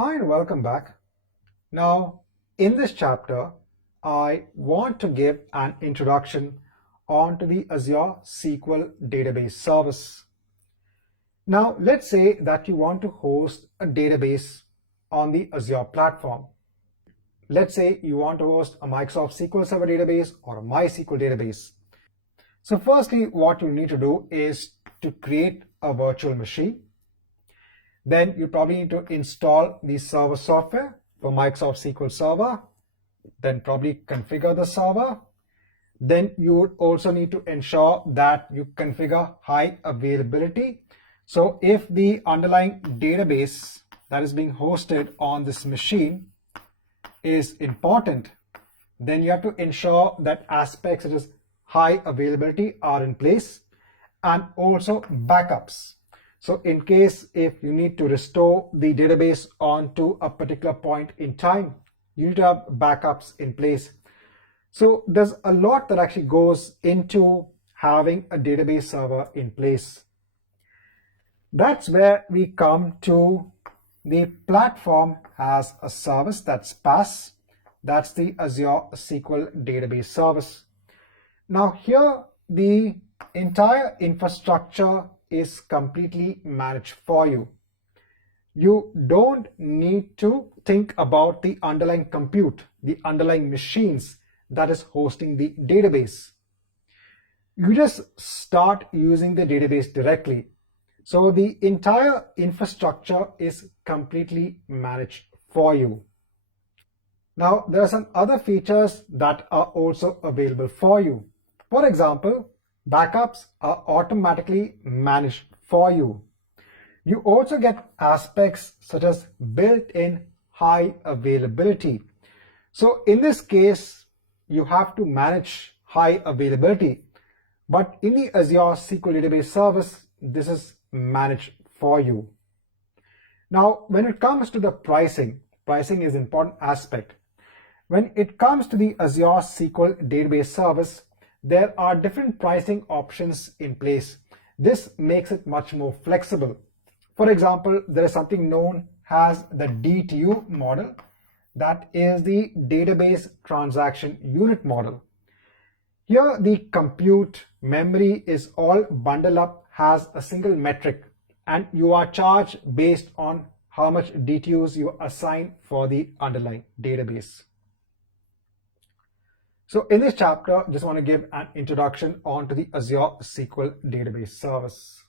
Hi and welcome back. Now, in this chapter, I want to give an introduction onto the Azure SQL database service. Now, let's say that you want to host a database on the Azure platform. Let's say you want to host a Microsoft SQL Server database or a MySQL database. So firstly, what you need to do is to create a virtual machine. Then you probably need to install the server software for Microsoft SQL Server, then probably configure the server. Then you would also need to ensure that you configure high availability. So if the underlying database that is being hosted on this machine is important, then you have to ensure that aspects such as high availability are in place and also backups. So in case if you need to restore the database onto a particular point in time, you need to have backups in place. So there's a lot that actually goes into having a database server in place. That's where we come to the platform as a service, that's PaaS. That's the Azure SQL database service. Now here the entire infrastructure is completely managed for you. You don't need to think about the underlying compute, the underlying machines that is hosting the database. You just start using the database directly. So the entire infrastructure is completely managed for you. Now, there are some other features that are also available for you. For example, backups are automatically managed for you. You also get aspects such as built-in high availability. So in this case, you have to manage high availability. But in the Azure SQL database service, this is managed for you. Now, when it comes to the pricing is an important aspect. When it comes to the Azure SQL database service, there are different pricing options in place. This makes it much more flexible. For example, there is something known as the DTU model, that is the database transaction unit model. Here the compute memory is all bundled up as a single metric, and you are charged based on how much DTUs you assign for the underlying database. So in this chapter, I just want to give an introduction onto the Azure SQL database service.